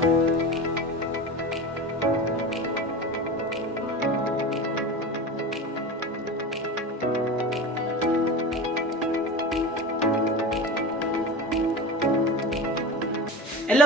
Hello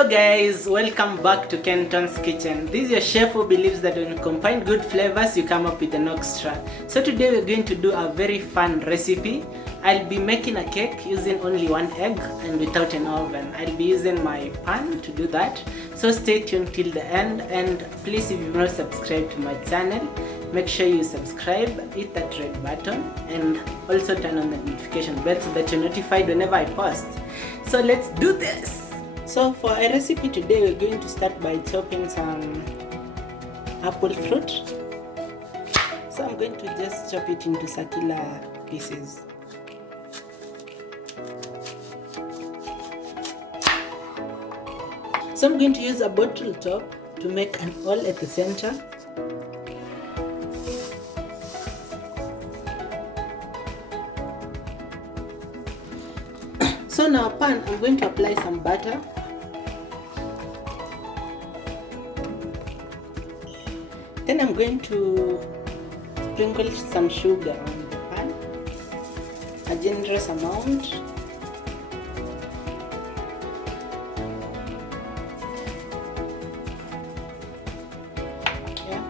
guys, welcome back to Kenton's Kitchen. This is your chef who believes that when you combine good flavors, you come up with an extra. So today we're going to do a very fun recipe. I'll be making a cake using only one egg and without an oven. I'll be using my pan to do that. So stay tuned till the end, and please, if you've not subscribed to my channel, make sure you subscribe, hit that red button, and also turn on the notification bell so that you're notified whenever I post. So let's do this! So for a recipe today, we're going to start by chopping some apple fruit. So I'm going to just chop it into circular pieces. So I'm going to use a bottle top to make an hole at the center. So in our pan, I'm going to apply some butter. Then I'm going to sprinkle some sugar on the pan, a generous amount. Yeah.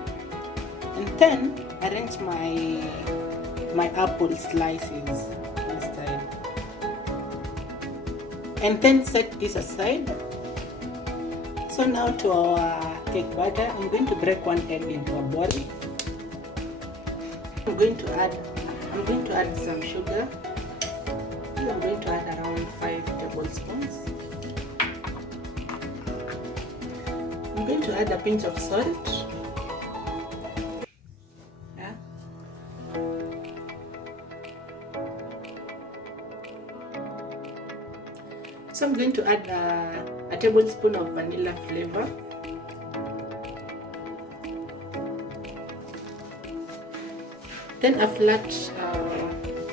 And then arrange my apple slices inside. And then set this aside. So now to our cake batter, I'm going to break one egg into a bowl. I'm going to add some sugar. I'm going to add around 5 tablespoons. I'm going to add a pinch of salt. Yeah. So I'm going to add a tablespoon of vanilla flavor. Then a flat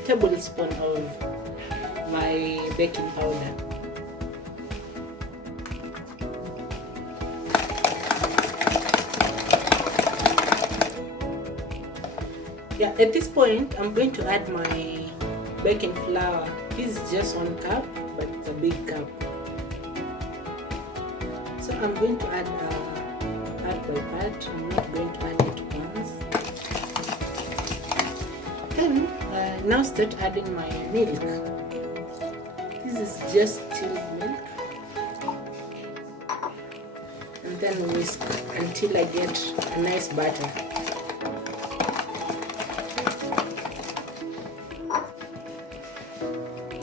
tablespoon of my baking powder. Yeah, at this point I'm going to add my baking flour. This is just 1 cup, but it's a big cup. So I'm going to add part by part. I'm not going to add it once. Then now start adding my milk. This is just chilled milk. And then whisk until I get a nice butter.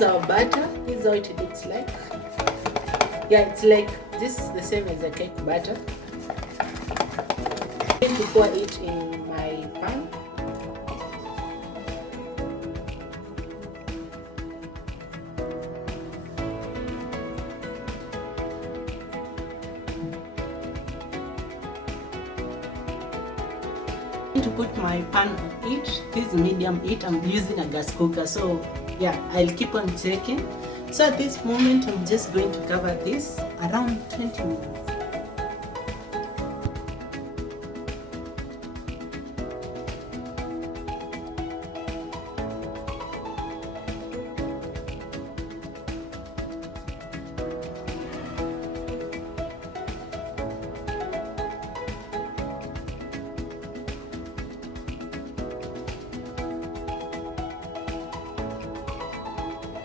Our butter, this is how it looks like. Yeah, it's like this is the same as the cake batter. I'm going to pour it in my pan. I'm going to put my pan on heat. This is medium heat. I'm using a gas cooker, so yeah, I'll keep on checking. So at this moment, I'm just going to cover this around 20 minutes.